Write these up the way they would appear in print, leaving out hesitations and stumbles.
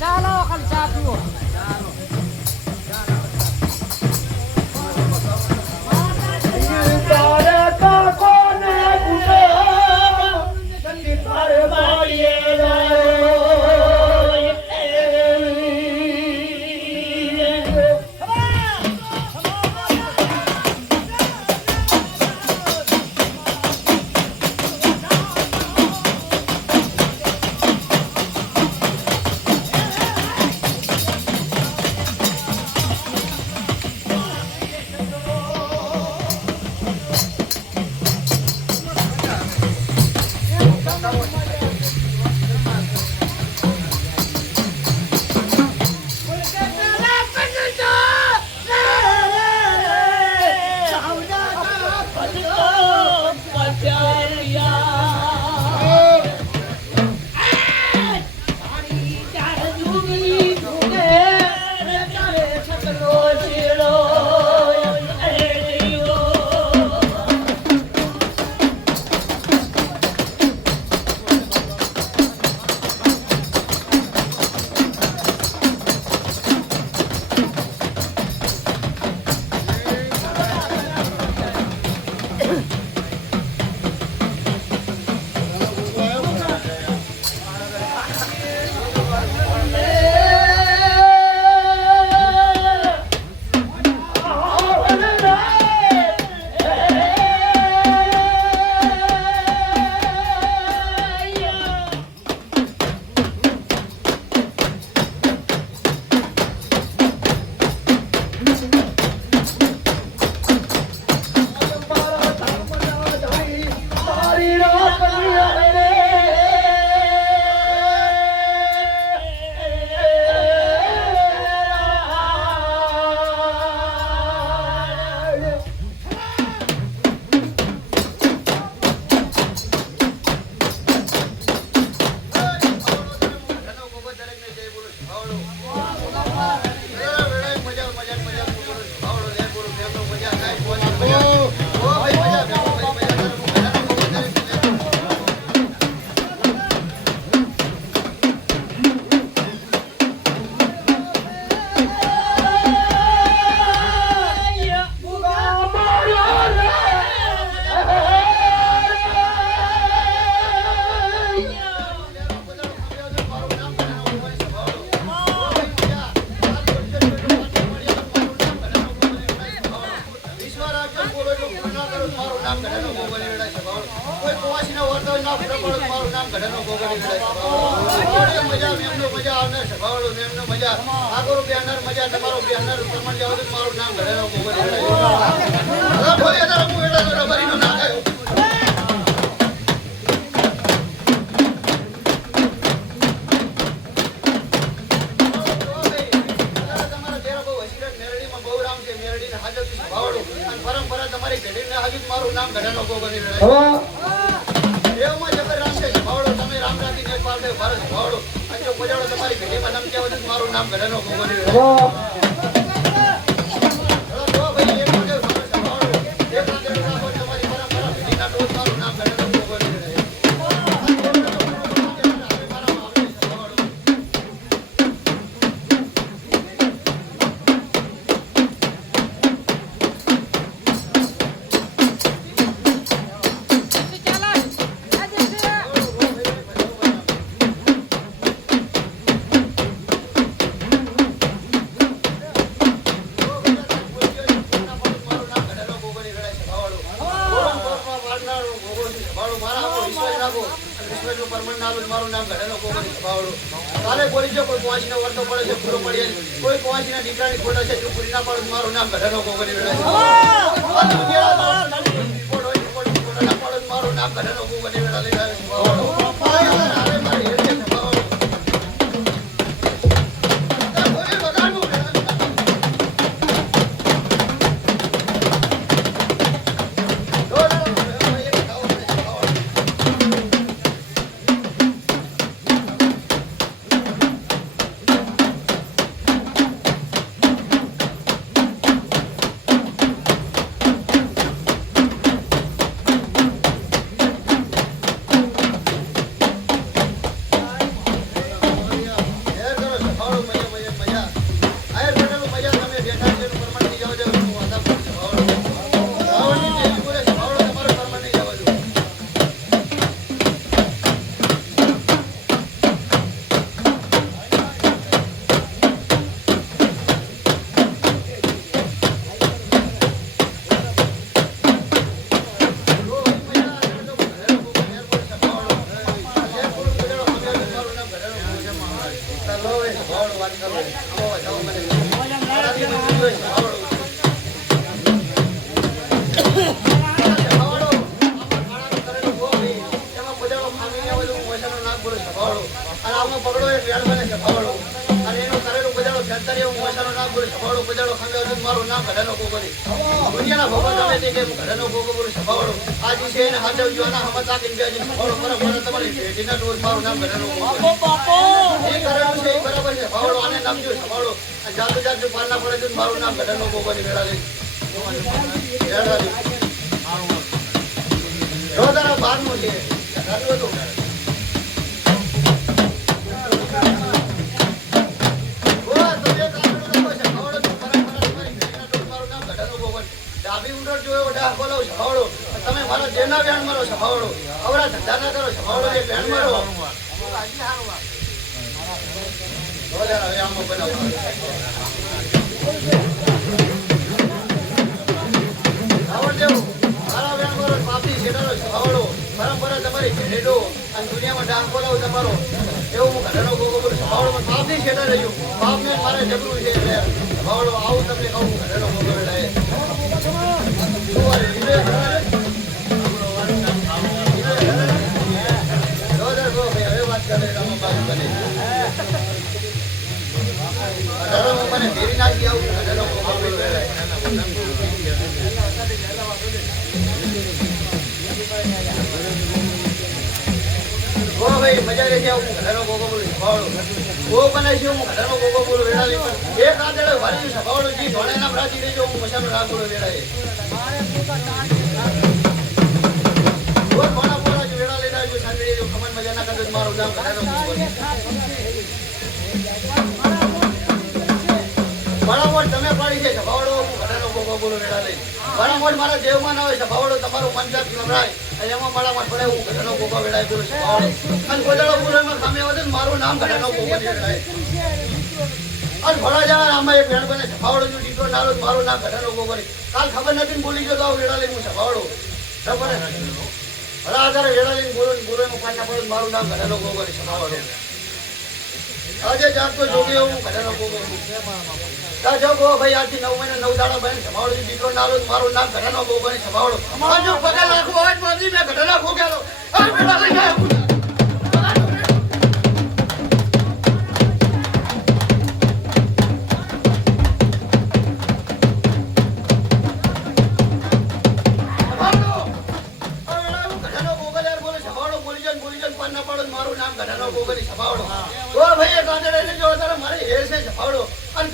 ચાલો ખાલી ચા પીવો બોલો એટલું ભૂલ ના કરો મારું નામ ઘડાનો ગોગોની વેળા છે ભાવડો. કોઈ કુવાસીના વર્તન ના પડો મારું નામ ઘડાનો ગોગોની વેળા છે ભાવડો. મજા એમનો મજા આવને છે ભાવડો ને એમનો મજા આગળ બેનર મજા તમારો બેનર પ્રમાણ જાવ તો મારું નામ ઘડાનો ગોગોની વેળા છે. હવે બોલે તારા હું વેળા તો રબરીનો ના થયો. પરંપરા તમારી ઘડીને હાજર મારું નામ ઘડાનો ગોગોની વેળા છે. એવમાં જબર રામ છે ભાવડો તમે રામ રાખીને એક વાર ભારત ભાવડો અને જો પજાડો તમારી ઘડીમાં નામ કહેવો તો મારું નામ ઘડાનો ગોગોની વેળા છે. ચલો ભાઈ એક વાગે ભારત ભાવડો એક વાગે તમારી પરંપરા ઘડીના રોજ મારું નામ ઘડાનો ગોગોની વેળા છે. મારું નામ ઘડાનો ગોગોની ભાવડો. કાલે બોલી જો કોઈ પહોંચીને વર્તો પડે છે પૂરો પડીએ કોઈ પહોંચીને દીકરાની ખોટા છે જો પૂરી ના પાડું મારું નામ ઘડાનો ગોગોની વેળા છે. મારું નામ ઘડાનો ગોગોની વેળા લઈ આવે છે ભાવડો. મારું નામ ઘડાનો ગોગોની દુનિયાના ભગવાન તમે તે કે ઘડાનો ગોગોની સભાવડો આ દિવસે એને હાજવજો અને હમત રાખીને બેજો સભાવડો બરાબર તમારી ભેટીના રોજ મારું નામ ઘડાનો ગોગોની બાપો એ કરેલું છે એ બરાબર છે સભાવડો આને નામજો સભાવડો જાતો જાતો પારના પડે તો મારું નામ ઘડાનો ગોગોની વેળા લે વેળા લે રોદારા બારનું છે રાતો તો તમે મારો જેના બેન મારો સભાવડો અવરા ધંધા ના કરો સભાવડો એ બેન મારો મારા બેન મારો પાપી છેડાનો સભાવડો પરંપરા તમારી ઘેડો અને દુનિયામાં ડાક બોલાવો તમારો એવું હું ઘરેનો ગોગો બોલું સભાવડો પાપની છેડા રહ્યું પાપને મારે જબરું છે એટલે સભાવડો આવું તમને કહું ઘરેનો ગોગો વેળાએ મને ફેરી નાખી આવું ભાઈ મજા રહેશે આવું ઘરેનો ગોગો બોલું સભાવડો ગો બનાવી છે હું ઘરેનો ગોગો બોલું વેળાલી પણ એક આદળે વાળી સભાવડો જી ધોળે ના પ્રાચી રહેજો હું મસાલો રાખું વેળાએ મારું નામ ઘડાનો બરાબર તમે પાડી છે સભાવડો ઘડાનો ગોગો બોલો વેળા લઈ બરાબર મારા દેવમાં ના હોય સભાવડો તમારું મંચાક નવરાય એમાં મારામાં પડે હું ઘડાનો ગોગો વેળાય બોલું સભાવડો અને ગોદાળો બોલો એમાં સામે આવે મારું નામ ઘડાનો ગોગો વેળાય અને ભણા જા આમાં એક વેણ બને સભાવડો જો દીકરો નાલો મારું નામ ઘટાનો ગોગરી કાલ ખબર નથી બોલી ગયો તો આવું વેડા લઈને હું સભાવડો ખબર ભલા આધારે વેડા લઈને બોલો પાછા પડે મારું નામ ઘટાનો ગોગરી સભાવડો આજે જાગતો જોગી હું ઘટાનો ગોગરી જો ગો ભાઈ આજથી 9 મહિના 9 દાડા બને સભાવડો દીકરો નાલો મારું નામ ઘટાનો ગોગરી સભાવડો જો પગા લાખો આજ મારી મેં ઘટાના ગોગેલો આ વેડા લઈને આવ્યો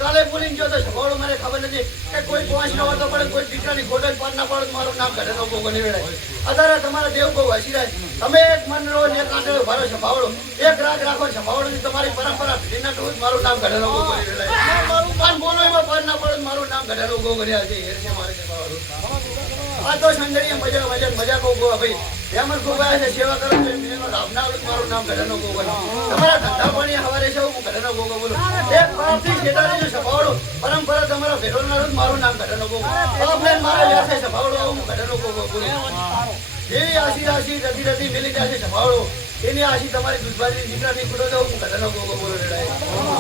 કાલે બોલીને ગયો તો સભાવડો મને ખબર નથી કે કોઈ પહોંચ ન હોતો પડે કોઈ દીકરાની ખોટલ પાર ના પડે મારું નામ ઘરેનો ભોગો નહીં વેડાય અત્યારે તમારા દેવ બહુ હસી રહ્યા તમે એક મન રહો ને એક આંટો ભરો સભાવડો એક રાગ રાખો સભાવડો તમારી પરંપરા ભીના તો મારું નામ ઘરેનો ભોગો નહીં વેડાય મારું બોલો એમાં પાર ના પડે મારું નામ ઘરેનો ભોગો કર્યા છે હેર છે મારે સભાવડો આ તો સંજરી મજા કહું ગો ભાઈ એમ જ ગોગા છે સેવા કરો છો એનો રામના મારું નામ ઘરેનો ભોગો તમારા ધંધા પાણી હવારે છે હું ઘરેનો ભોગો બોલું એક બાપથી શેતાની સભાવડો પરંપરા તમારા ભેરોના મારું નામ ઘરેનો ભોગો આપણે મારા વ્યાસે સભાવડો હું ઘરેનો ભોગો બોલું જેવી આશી રતી મિલી જાય છે સભાવડો એની આશી તમારી દુધવારી દીકરાની ખુડો જાવ હું ઘરેનો ભોગો બોલો રેડાય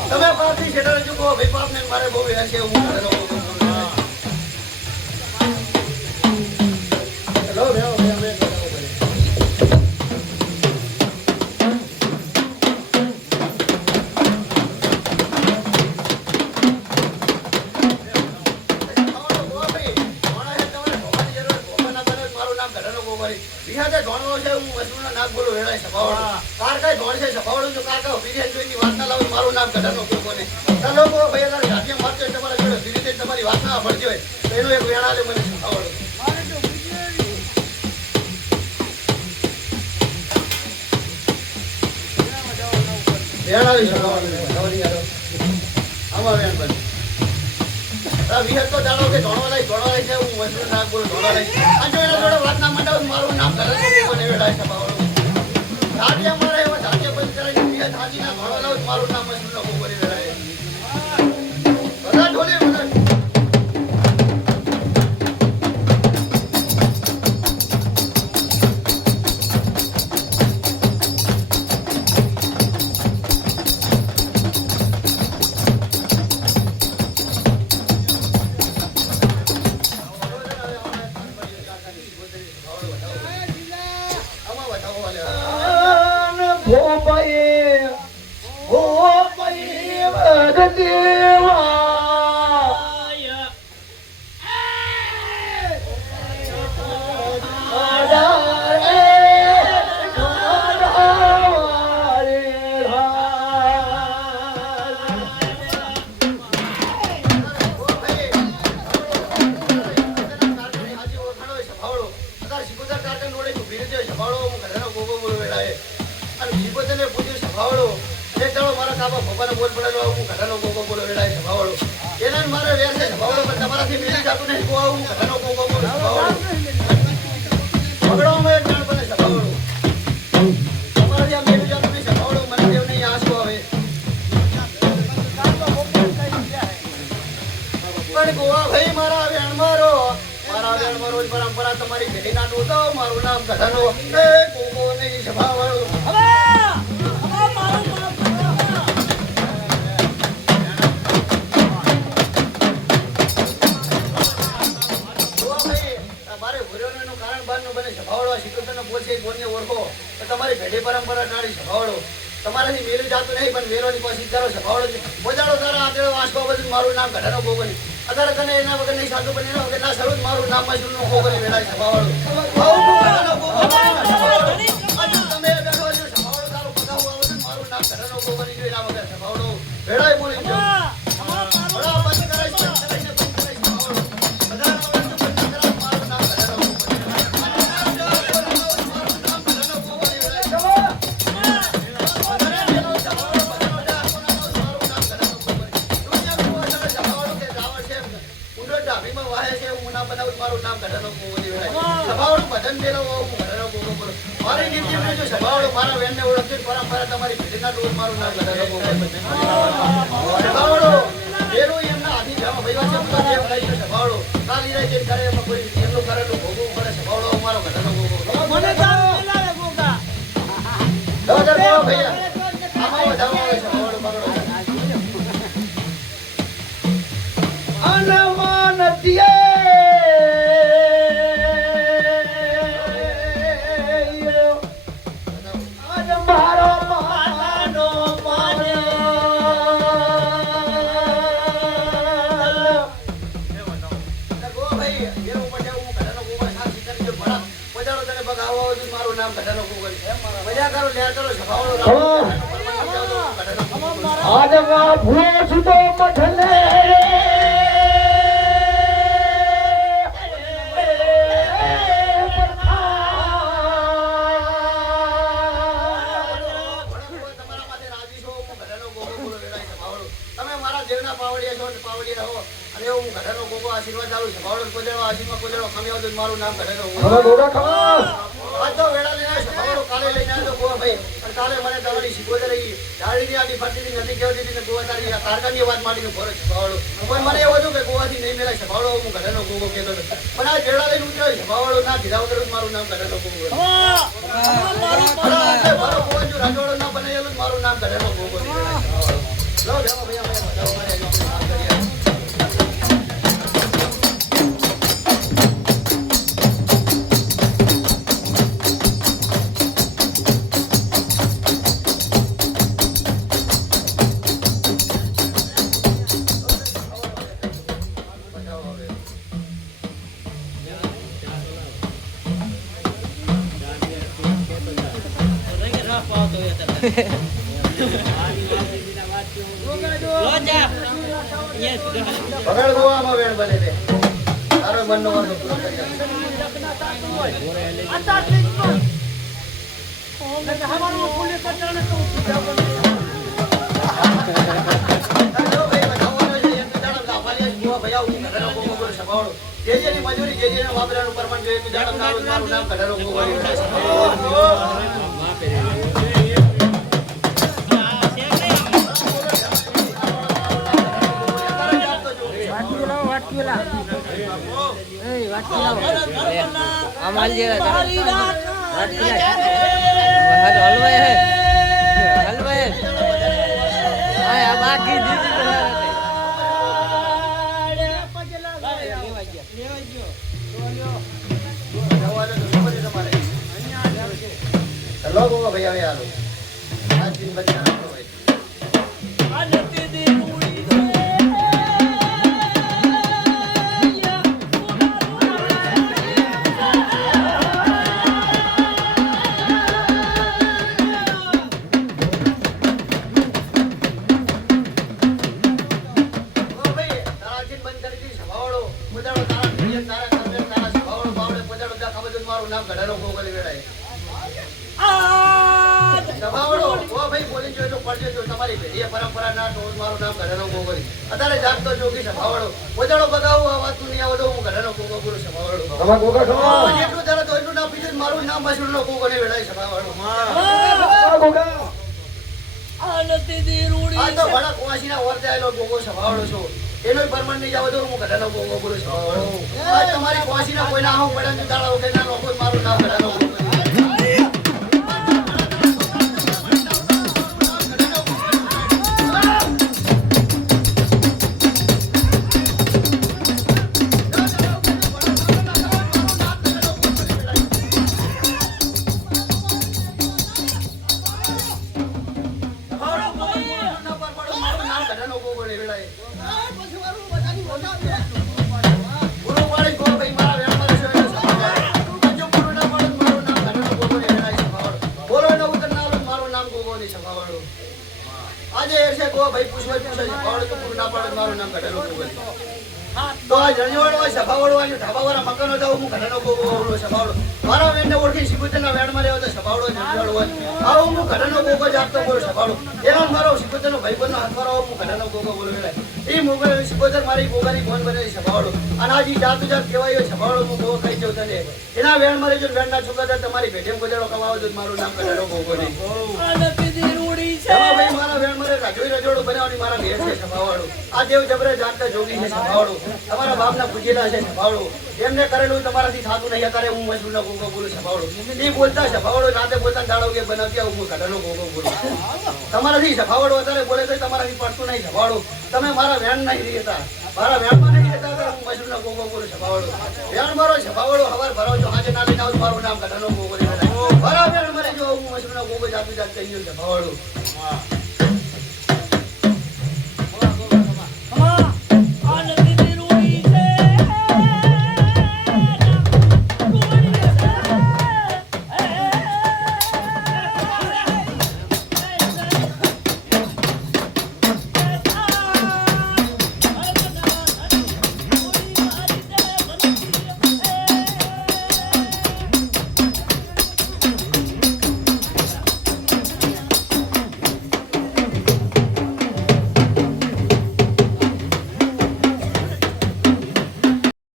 તમે બાપથી શેતાને ચૂકો ભાઈ બાપને મારે બહુ વ્યાસે હું ઘરેનો ભોગો બોલું હેલો હેલો મારું નામ ઘટાનો ભોગો નહીં ચાલો ભાઈ જાતિએ મારતો તમારા જોડે ધીરે ધીરે તમારી વાત ના પડતી હોય તો એનો એક વેણા લે મને સભાવડો વેણાવી સભાવડો આમાં વેણ બને વિહત તો જાણો કે ધોણવા લઈ છે હું વસ્તુ નાક બોલું ધોણવા લઈ આ જો એના જોડે વાત ના મંડાવ મારું નામ ઘટાનો ભોગો નહીં વેડાય સભાવડો જાતિએ મારે એવા જાતિએ બંધ કરાય વિહત હાજી ના ધોણવા લાવ મારું નામ વસ્તુ નો ભોગો નહીં વેડાય બધા ઢોલે બધા બોલ પડેલો હું ઘટાનો ભોગો બોલો વેડાય સભાવડો એના મારે વેર છે સભાવડો પણ તમારાથી મિલી જાતું નહીં કો હું ઘટાનો ભોગો બોલો સભાવડો પકડવામાં એક જણ બને સભાવડો તમારાથી આ મિલી જાતું નહીં સભાવડો મને દેવ નહીં આંસુ આવે પણ ગોવા ભાઈ મારા વેણ મારો પરંપરા તમારી ભેડી ના ટોતો મારું નામ ઘટાનો એ ભોગો નહીં સભાવડો તમારી ભેડી પરંપરા ટાળી સભાવડો તમારાથી મેલું જાતું નહીં પણ મેલોની કોશિશ કરો સભાવડો બોજાડો તારા આંતળો વાંચવા બધું મારું નામ ઘટાનો ભોગો નહીં અત્યારે તને એના વગર નહીં સાચું પણ એના વગર ના સરું મારું નામ મશરૂમ નો ભોગો નહીં વેડાય સભાવડો તમે બેઠો છો સભાવડો તારું પગાવું આવે મારું નામ ઘટાનો ભોગો નહીં એના વગર સભાવડો વેડાય બોલી બંધ કરાય મારું નામ ઘટાનો ભોગો નહીં વેડાય સભાવડો ભજન મેળવો હું ઘટાનો ભોગો બોલો મારી નીતિ જો સભાવડો મારા વેણને ઓળખતી પરંપરા તમારી ભેટીના રોજ મારું નામ ઘટાનો ભોગો સભાવડો વેરું એમના આધી જામા ભાઈ વાસે બધો દેવ કાઈ સભાળો કાલી રે જે કરે એમાં કોઈ એમનું કરેલું ભોગવું પડે સભાળો અમારો ઘરનો ભોગવો મને તારો મેલાવે ગોગા દાદા ગો ભૈયા આમાં વધાવો સભાળો પકડો અનમાન દિયે આજવા ભૂલો સુતો મઠને આશીર્વાદ આલું સભાળો કોજેડો આશીર્વાદ કોજેડો ખામી મારું નામ ઘરેનો હવે ગોગા ખમા આજ તો વેળા લઈને સભાળો કાલે લઈને આવ્યો ગો ભાઈ અને કાલે મને તમારી શીખોદે રહી ડાળીની આડી ફરતી નથી કહેતી હતી ને ગોવા તારી તારકાની વાત માંડીને ફરજ સભાળો પણ મને એવું હતું કે ગોવાથી નહીં મેળાય સભાળો હું ઘરેનો ગોગો કહેતો હતો પણ આ વેળા લઈને ઉતર્યો સભાળો ના કીધા વગર મારું નામ ઘરેનો ગોગો મારો ગોવા જો રાજવાડો ના બનાવેલું મારું નામ ઘરેનો ગોગો લો જાઓ ભૈયા બતાવો મને નામ કર્યા પકડ ગોવામાં વેણ બને છે તારો મનનો વાંધો પૂરો કરી જેની મજૂરી જે વાપરાનું પ્રમાણ જોઈએ તો જાણો મારું નામ કઢારો लोगों का भैया भैया लो आज दिन बच्चा लो भाई નામ ઘડારો ગોગલી વેડાય સભાવડો ઓ ભાઈ બોલી જોજો પડજો જો તમારી પેઢી પરંપરા ના તો મારું નામ ઘડારો ગોગલી અત્યારે જાગતો જોગી સભાવડો બોજાડો બગાવો આ વાત નહીં આવડો હું ઘડારો ગોગો બોલો સભાવડો તમા ગોગા ખમા જેટલું જરા તો એટલું ના પીજે મારું નામ બસુડનો ગોગલી વેડાય સભાવડો ગોગા આ નથી દી રૂડી આ તો ભડા કોવાસીના ઓરતે આયલો ગોગો સભાવડો છો એનો પરમાન નહીં જાવ તો હું ઘડારો ગોગો બોલો સભાવડો આ તમારી કોવાસીના કોઈના આવું પડે ને દાડા વગર ના લોકો મારું નામ ઘડારો ગોગો આજે છે કો ભાઈ પૂછવા સભાવાળો તો પૂરું ના પાડે મારું નામ ઘટાડો તો આ જણવાળો હોય સભાવાળો હોય ઢાબાવાળા મકાનો જાવ હું ઘટાડો બોલો સભાવાળો મારા વેણને ઓળખી સિકુતરના વેણમાં રહેવા તો સભાવાળો જણવાળો હોય આવો હું ઘટાડો ગોગો જાગતો બોલો સભાવાળો એનો મારો સિકુતરનો ભાઈબંધનો હાથવાળો હું ઘટાડો ગોગો બોલો એ મોગલ સિકુતર મારી ગોગાની ફોન બનેલી સભાવાળો અને આ જી જાત કહેવાય સભાવાળો હું ગોગો ખાઈ જઉં તને એના વેણમાં રહેજો વેણના છોકરા તમારી ભેટેમ ગોજાડો કમાવો તો મારું નામ ઘટાડો ગોગો નહીં એમાં ભાઈ મારા વેણ મારે રજોઈ રજોડું બનાવવાની મારા ઘેર છે સભાવાળો. આ દેવ જબરે જાણતા જોગી છે સભાવાળો. તમારા બાપના પૂજેલા છે સભાવાળો. એમને કરેલું તમારાથી થતું નહીં. અત્યારે હું મજૂરના ગોગો બોલું સભાવાળો. એ બોલતા સભાવાળો રાતે બોલતા દાડો કે બનાવતી આવું હું ઘરનો ગોગો બોલું. તમારાથી સભાવાળો અત્યારે બોલે તો તમારાથી પડતું નહીં સભાવાળો. તમે મારા વેણ નહીં રહેતા. મારા વેણમાં નહીં રહેતા તો હું મજૂરના ગોગો બોલું સભાવાળો. વેણ મારો સભાવાળો હવાર ભરો છો આજે ના લઈને આવું મારું નામ ઘરનો ગોગો. મારા વેણ મારે જો હું મજૂરના ગોગો જાતું જાત કહી સભાવાળો.